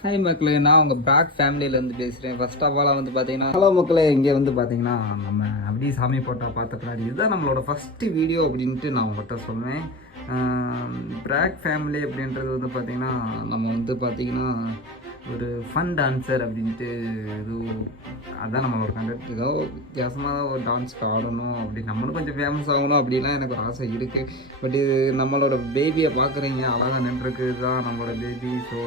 Hi மக்களே, நான் உங்கள் பிராக் ஃபேமிலியிலேருந்து பேசுகிறேன். ஃபர்ஸ்ட் ஆஃப் ஆலாக வந்து பார்த்தீங்கன்னா, ஹலோ மக்களே, இங்கே வந்து பார்த்தீங்கன்னா நம்ம அப்படியே சாமி போட்டா பார்த்துக்கலாம். இதுதான் நம்மளோட ஃபஸ்ட்டு வீடியோ அப்படின்ட்டு நான் உங்கள்கிட்ட சொன்னேன். பிராக் ஃபேமிலி அப்படின்றது வந்து பார்த்திங்கன்னா, நம்ம வந்து பார்த்திங்கன்னா ஒரு ஃபன் டான்ஸர் அப்படின்ட்டு அதுதான் நம்மளோட கண்டக்ட். ஏதோ வித்தியாசமாக ஒரு டான்ஸ்க்கு ஆடணும் அப்படி நம்மளும் கொஞ்சம் ஃபேமஸ் ஆகணும் அப்படின்லாம் எனக்கு ஒரு ஆசை இருக்குது. பட் இது நம்மளோட பேபியை பார்க்குறீங்க, அழகாக நின்றுருக்கு, தான் நம்மளோட பேபி. ஸோ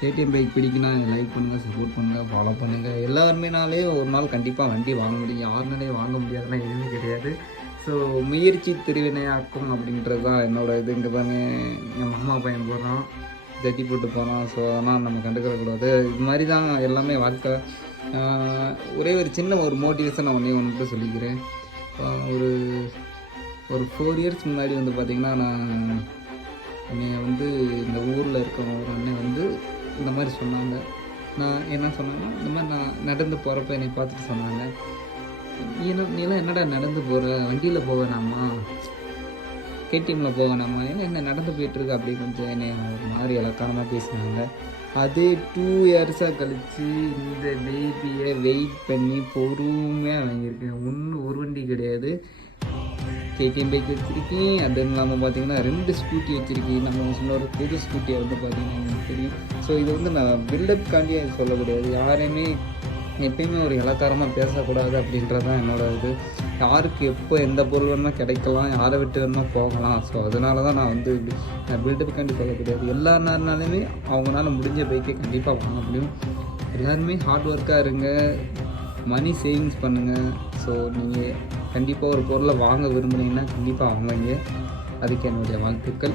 கேடிஎம் பைக் பிடிக்குன்னா லைக் பண்ணுங்கள், சப்போர்ட் பண்ணுங்கள், ஃபாலோ பண்ணுங்கள். எல்லாருமேனாலே ஒரு நாள் கண்டிப்பாக வண்டி வாங்க முடியும், யாருனாலே வாங்க முடியாதுன்னா எதுவுமே கிடையாது. ஸோ முயற்சி திருவினையாக்கும் அப்படின்றது தான் என்னோடய இது. இங்கே பாருங்க, என் மாமா பையன் போகிறான், ஜட்டி போட்டு போகிறான். ஸோ அதெல்லாம் நம்ம கண்டுக்கிறக்கூடாது. இது மாதிரி தான் எல்லாமே வாழ்க்கை. ஒரே ஒரு சின்ன ஒரு மோட்டிவேஷன் நான் ஒன்று சொல்லிக்கிறேன். ஒரு 4 இயர்ஸ் முன்னாடி வந்து பார்த்திங்கன்னா, நான் என்னை வந்து இந்த ஊரில் இருக்கிற ஒரு அண்ணன் வந்து இந்த மாதிரி சொன்னாங்க. நான் என்ன சொன்னேன்னா, இந்த மாதிரி நான் நடந்து போகிறப்ப என்னை பார்த்துட்டு சொன்னாங்க, நீலாம் என்னடா நடந்து போகிற, வண்டியில் போவேனாம்மா, கேடிஎம்மில் போவேனாம்மா, ஏன்னா என்ன நடந்து போயிட்டுருக்கு அப்படின்னு கொஞ்சம் என்னை ஒரு மாதிரி இலக்காரமாக பேசினாங்க. அதே 2 இயர்ஸாக கழித்து இந்த பேபியை வெயிட் பண்ணி பொறுமையாக வாங்கியிருக்கேன். ஒரு வண்டி கிடையாது, கேடிஎம் பைக் வச்சுருக்கேன். அதுவும் இல்லாமல் பார்த்தீங்கன்னா 2 ஸ்கூட்டி வச்சுருக்கேன். நம்ம இன்னொரு புது ஸ்கூட்டியை வந்து பார்த்திங்கன்னா எனக்கு தெரியும். ஸோ இது வந்து நான் பில்டப் காண்டியே சொல்லக்கூடாது. யாரையுமே எப்பயுமே ஒரு இலக்காரமாக பேசக்கூடாது அப்படின்றது தான் என்னோடய இது. யாருக்கு எப்போ எந்த பொருள் வேணுமோ கிடைக்கலாம், யாரை விட்டு வேணுமோ போகலாம். ஸோ அதனால தான் நான் வந்து நான் பில்டப் காண்டி சொல்லக்கூடாது. எல்லா நேரனாலுமே அவங்களால முடிஞ்ச பைக்கை கண்டிப்பாக வாங்க முடியும். எல்லாருமே ஹார்ட் ஒர்க்காக இருங்க, மணி சேவிங்ஸ் பண்ணுங்கள். ஸோ நீங்கள் கண்டிப்பாக ஒரு பொருளை வாங்க விரும்புனீங்கன்னா கண்டிப்பாக வாங்குவீங்க. அதுக்கு என்னுடைய வாழ்த்துக்கள்.